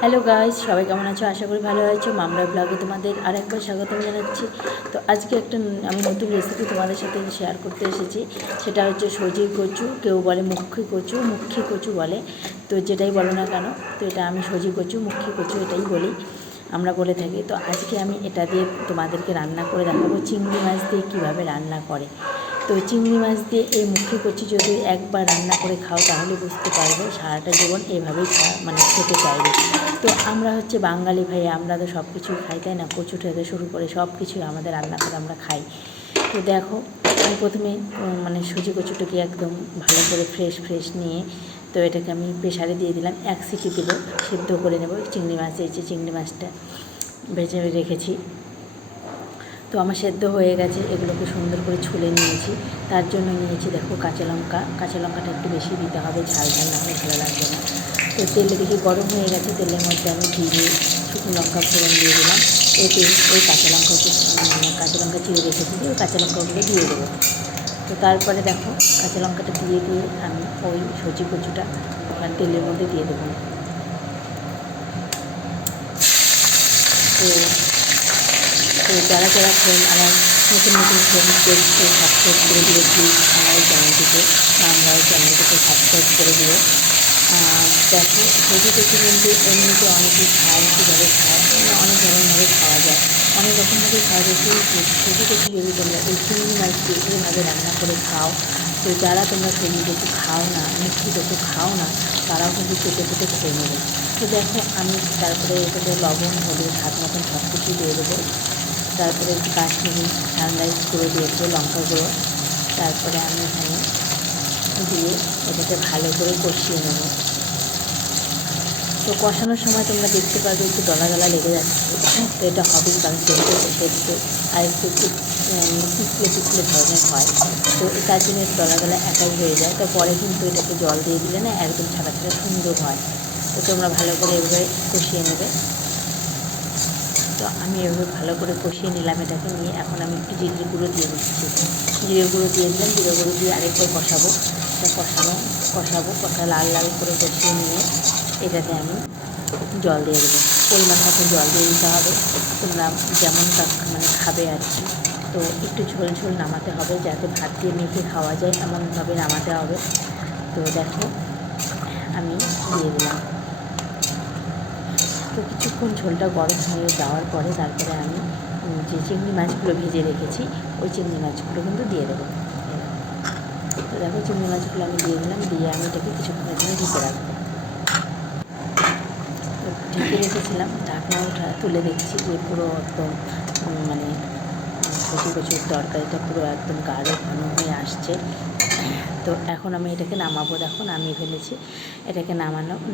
Hello guys, সবাই কেমন আছো? আশা করি ভালো আছো। মামলা ব্লগে তোমাদের আরেকবার স্বাগতম জানাচ্ছি। তো আজকে একটা আমি নতুন রেসিপি তোমাদের সাথে শেয়ার করতে এসেছি। সেটা হচ্ছে সজির কচু, কেউ বলে মুখী কচু বলে, তো যেটাই বলো না কেন। তো এটা আমি সজি কচু, মুখী কচু এটাই বলি, আমরা বলে থাকি। তো আজকে আমি এটা দিয়ে তোমাদেরকে রান্না করে দেখাবো, চিংড়ি মাছ দিয়ে কীভাবে রান্না করে। তো চিংড়ি মাছ দিয়ে এই মুখী কচু যদি একবার রান্না করে খাও তাহলে বুঝতে পারবে সারাটা জীবন এভাবেই খেতে চাইবে। তো আমরা হচ্ছে বাঙালি ভাই, আমরা তো সব কিছুই খাই, তাই না? কচু থেকে শুরু করে সব কিছুই আমাদের রান্না করে আমরা খাই। তো দেখো, আমি প্রথমে সুজি কচুটাকে একদম ভালো করে ফ্রেশ নিয়ে, তো এটাকে আমি প্রেশারে দিয়ে দিলাম। 1 সিটি দেবো, সিদ্ধ করে নেব। চিংড়ি মাছ, এই যে চিংড়ি মাছটা ভেজে রেখেছি, তো আমার সেদ্ধ হয়ে গেছে। এগুলোকে সুন্দর করে ছুলে নিয়েছি। তার জন্য নিয়েছি দেখো কাঁচা লঙ্কাটা একটু বেশি দিতে হবে, ঝাল না হলে ভালো লাগবে না। তো তেলে দেখি গরম হয়ে গেছে, তেলের মধ্যে আমি শুকনো লঙ্কা ফোড়ন দিয়ে দিলাম। এতে ওই কাঁচা লঙ্কা চিড়ে রেখেছি, ওই কাঁচা লঙ্কাগুলো দিয়ে দেবো। তো তারপরে দেখো, কাঁচা লঙ্কাটা দিয়ে আমি ওই সজি কচুটা তেলের মধ্যে দিয়ে দেবো। তো যারা ফ্রেন্ড আমার নতুন ফ্রেন্ড পেজকে সাবস্ক্রাইব করে দিও প্লিজ, আমার এই চ্যানেলটিকে সাবস্ক্রাইব করে দিও। দেখো, সজি কচু কিন্তু এমনিতে অনেকেই খায়, কীভাবে খায়, অনেক ধরনভাবে খাওয়া যায়, অনেক রকমভাবে খাওয়া যায়। সেই সজি কচু যদি তোমরা এই চিংড়ি মাছ দিয়ে এইভাবে রান্না করে খাও, তো যারা তোমরা সজি কচু খাও না, মিষ্টি কচু খাও না, তারাও কিন্তু চেটে খেয়ে নেবে। তো দেখো, আমি তারপরে এটাতে লবণ, হলুদ, হাত মতন সব কিছু দিয়ে দেবো। তারপরে একটু কাশ্মীরি সানরাইজ গুঁড়ো দিয়ে দেবো, লঙ্কা গুঁড়ো। তারপরে আমি এখানে দিয়ে এটাকে ভালো করে কষিয়ে নেব। তো কষানোর সময় তোমরা দেখতে পারবে একটু দলা লেগে যাচ্ছে, তো এটা হবেই, কারণ সেদ্ধ আর একটু পিছলে ধরনের হয়। তো তার জন্য দলা একাই হয়ে যায়। তো পরে কিন্তু এটাকে জল দিয়ে দিলে না একদম ছাড়া সুন্দর হয়। তো তোমরা ভালো করে এভাবে কষিয়ে নেবে। তো আমি এভাবে ভালো করে কষিয়ে নিলাম এটাকে নিয়ে। এখন আমি একটু জিরে গুঁড়ো দিয়ে দিচ্ছি, জিরে গুঁড়ো দিয়ে দিলাম। জিরে গুঁড়ো দিয়ে আরেকবার কষাবো। কষা লাল করে কষিয়ে নিয়ে এটাতে আমি জল দিয়ে দেবো। পরিমাণ মতো জল দিয়ে দিতে হবে, তোমরা যেমন খাবে আর কি। তো একটু ঝোল নামাতে হবে, যাতে ভাত দিয়ে মেখে খাওয়া যায় এমনভাবে নামাতে হবে। তো দেখো, আমি দিয়ে দিলাম। তো কিছুক্ষণ ঝোলটা গরম হয়ে যাওয়ার পরে তারপরে আমি যে চিংড়ি মাছগুলো ভেজে রেখেছি, ওই চিংড়ি মাছগুলো কিন্তু দিয়ে দেবো। তো দেখো, চিংড়ি মাছগুলো আমি দিয়ে দিলাম, দিয়ে আমি এটাকে কিছুক্ষণের জন্য ঢেকে রাখবো। তো ঢেকে রেখেছিলাম, ঢাকনা তুলে দেখছি যে পুরো একদম সজি কচুর তরকারিটা পুরো একদম গাঢ় ঘন হয়ে আসছে। তো এখন আমি এটাকে নামাবো। দেখো, নামিয়ে ফেলেছি, এটাকে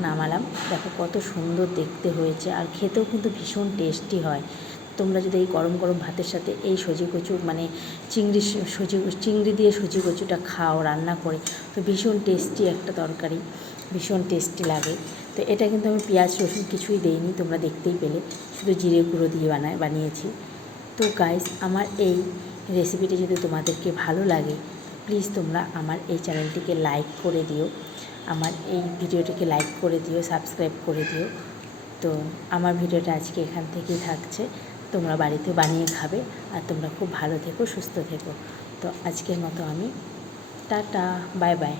নামালাম। দেখো কত সুন্দর দেখতে হয়েছে, আর খেতেও কিন্তু ভীষণ টেস্টি হয়। তোমরা যদি এই গরম ভাতের সাথে এই সজি কচু চিংড়ি দিয়ে সজি কচুটা খাও রান্না করে, তো ভীষণ টেস্টি একটা তরকারি, ভীষণ টেস্টি লাগে। তো এটা কিন্তু আমি পেঁয়াজ রসুন কিছুই দেইনি, তোমরা দেখতেই পেলে, শুধু জিরে গুঁড়ো দিয়ে বানিয়েছি। তো গাইস, আমার এই রেসিপিটি যদি তোমাদেরকে ভালো লাগে, প্লিজ তোমরা আমার এই চ্যানেলটিকে লাইক করে দিও, আমার এই ভিডিওটিকে লাইক করে দিও, সাবস্ক্রাইব করে দিও। তো আমার ভিডিওটা আজকে এখান থেকেই থাকছে। তোমরা বাড়িতে বানিয়ে খাবে, আর তোমরা খুব ভালো থেকো, সুস্থ থেকো। তো আজকের মতো আমি টাটা, বাই বাই।